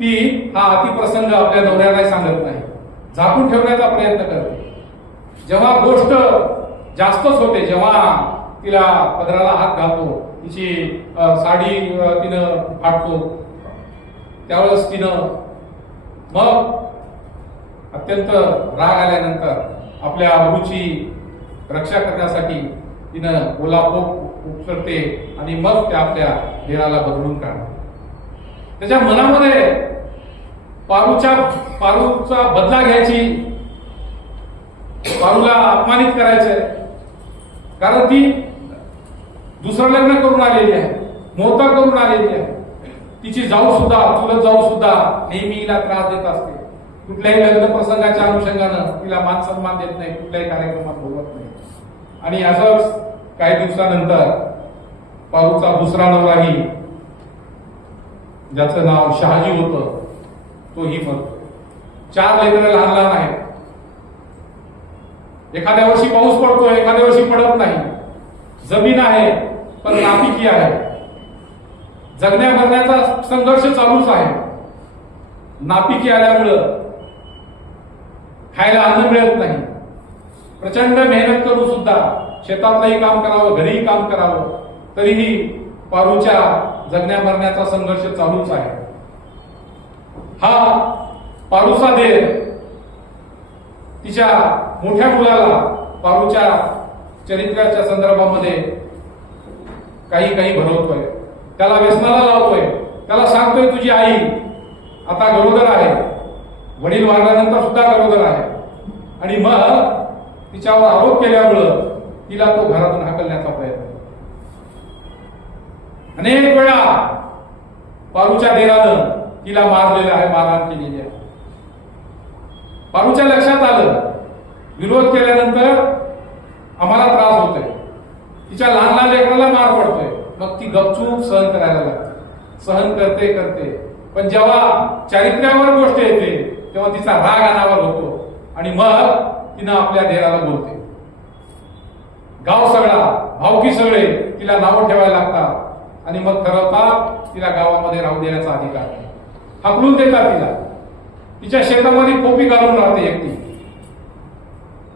ती हा अतिप्रसंग आपल्या नवऱ्याला सांगत नाही, झाकून ठेवण्याचा प्रयत्न करते. जेव्हा गोष्ट जास्तच होते, जेव्हा तिला पदराला हात घालतो, तिची साडी तिनं फाडतो, त्यावेळेस तिनं मग अत्यंत राग आल्यानंतर आपल्या अबूची रक्षा करण्यासाठी तिनं ओलापोक उपसरते आणि मग त्या आपल्या देराला बदलून काढते. त्याच्या मनामध्ये पारूचा बदला घ्यायची, पारूला अपमानित करायचंय, कारण ती दुसरं लग्न करून आलेली आहे, मोहता करून आलेली आहे. तिची जाऊ सुद्धा, चुलत जाऊ सुद्धा नेहमीला त्रास देत असते. कुठल्याही लग्न प्रसंगाच्या अनुषंगानं तिला मान सन्मान देत नाही, कुठल्याही कार्यक्रमात बोलत नाही. आणि असंच काही दिवसानंतर पारूचा दुसरा नवराही, ज्याचं नाव शहाजी होतं, तोही मरतो. 4 लेकरं लहान लहान आहेत. एखाद्या वर्षी पाऊस पडतो, एखाद्या वर्षी पडत नाही. जमीन आहे पण नापिकी आहे. जगण्या मरण्याचा संघर्ष चालूच आहे. नापिकी आल्यामुळं खायला अन्न मिळत नाही. प्रचंड मेहनत करून सुद्धा शेतातलंही काम करावं, घरीही काम करावं, तरीही पारूच्या जगण्या मरण्याचा संघर्ष चालूच आहे. हा पारूचा देर तिच्या मोठ्या मुलाला पारूच्या चरित्राच्या संदर्भामध्ये काही काही भरवतोय, त्याला व्यसनाला लावतोय, त्याला सांगतोय तुझी आई आता गरोदर आहे, वडील वारल्यानंतर सुद्धा गरोदर आहे. आणि मग तिच्यावर आरोप केल्यामुळं तिला तो घरातून हाकलण्याचा प्रयत्न. अनेक वेळा पारूच्या देरानं तिला मारलेलं आहे, मारहाण केलेली आहे. पारूच्या लक्षात आलं, विरोध केल्यानंतर आम्हाला त्रास होतोय, तिच्या लहान लहान लेकराला मार पडतोय. मग ती गपचूप सहन करायला लागते, सहन करते. पण जेव्हा चारित्र्यावर गोष्ट येते तेव्हा तिचा राग अनावर होतो आणि मग तिनं आपल्या देराला बोलते. गाव सगळा, भावकी सगळे तिला नावं ठेवायला लागतात आणि मग ठरवतात तिला गावामध्ये राहू देण्याचा अधिकार, हाकलून देतात तिला. तिच्या शेतामध्ये कोपी घालून राहते एकटी,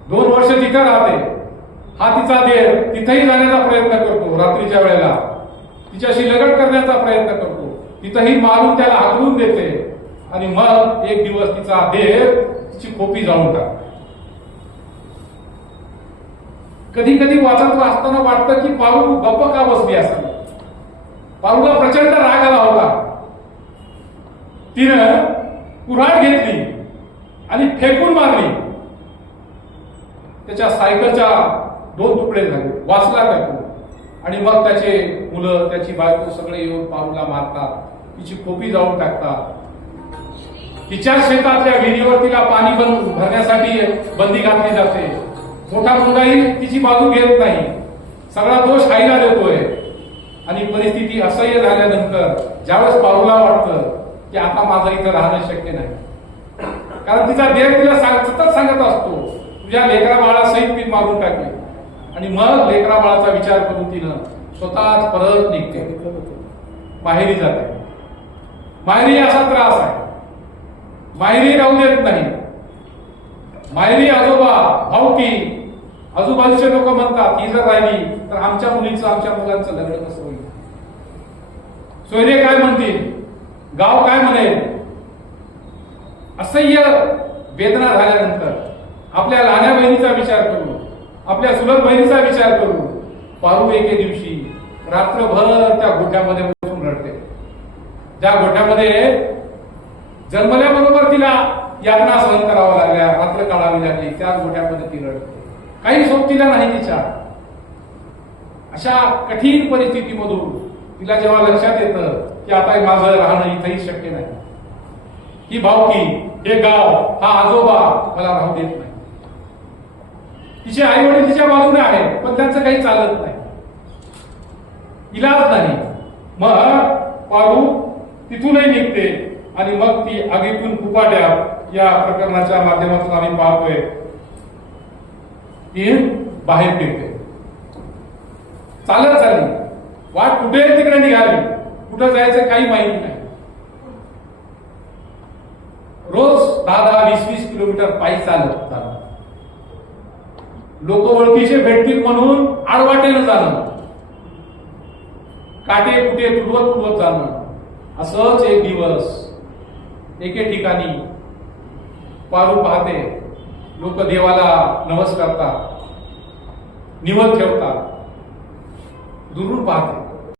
2 वर्ष तिथे राहते. हा तिचा देर तिथेही जाण्याचा प्रयत्न करतो, रात्रीच्या वेळेला तिच्याशी लगट करण्याचा प्रयत्न करतो, तिथेही मारून त्याला हाकलून देते. आणि मग एक दिवस तिचा देर तिची खोपी जाळून टाकतो. कधी कधी वाचत असताना वाटतं की पारू गप्प का बसली असेल. पारूला प्रचंड राग आला होता. तिनं कुऱ्हाड घेतली आणि फेकून मारली. त्याच्या सायकलच्या 2 तुकडे झाले, वाचला टाकून. आणि मग त्याचे मुलं, त्याची बायको सगळे येऊन पारूला मारतात, तिची खोपी जाळून टाकतात. तिच्या शेतातल्या विहिरीवर तिला पाणी भरण्यासाठी बंदी घातली जाते. मोठा मुलगाही तिची बाजू घेत नाही, सगळा दोष आईला देतोय. आणि परिस्थिती असह्य झाल्यानंतर ज्यावेळेस पारूला वाटतं की आता माझं इथं राहणं शक्य नाही, कारण तिचा देव तिला सतत सांगत असतो तुझ्या लेकरा बाळा सहित मी मारून टाकेल. आणि मग लेकरा बाळाचा विचार करून तिनं स्वतःच परत निघते, माहेरी जाते. माहेरी असा त्रास आहे, माहेरी राहू देत नाही. माहेरी आजोबा, भावकी, आजूबाजूचे लोक म्हणतात ही जर राहिली तर आमच्या मुलीचं, आमच्या मुलांचं लग्न कसं होईल, सोयरे काय म्हणतील, गाव काय म्हणेल. असह्य वेदना झाल्यानंतर आपल्या लहान्या बहिणीचा विचार करू, आपल्या सुलभ बहिणीचा विचार करू, पारू एके दिवशी रात्रभर त्या गोठ्यामध्ये बसून रडते. ज्या गोठ्यामध्ये जन्मल्याबरोबर तिला यातना सहन कराव्या लागल्या, रात्र काढावी लागली, त्या गोठ्यामध्ये ती रडते. काही सोबतीला नाही तिच्या. अशा कठीण परिस्थितीमधून तिला जेव्हा लक्षात येतं की आता माझं राहणं इथंही शक्य नाही, ही भावकी, हे गाव, हा आजोबा मला राहू देत नाही. तिचे आई वडील तिच्या बाजूने आहेत पण त्यांचं काही चालत नाही, इलाज नाही. मग पारू तिथूनही निघते आणि मग ती आगीतून फुपाट्या या प्रकरणाच्या माध्यमातून आम्ही पाहतोय ती बाहेर फिरते. चालत चालली, वाट कुठे तिकडे निघाली, कुठं जायचं काही माहिती नाही. 10-10, 20-20 किलोमीटर पायी चालत जाणं, लोक ओळखीचे भेटतील म्हणून आडवाटेनं जाणं, काटे कुठे तुडवत जाणं, असंच एक दिवस एके ठिकाणी पारू पाहते, लोक देवाला नमस्कार करतात, निवत ठेवतात, दुरून पाहते,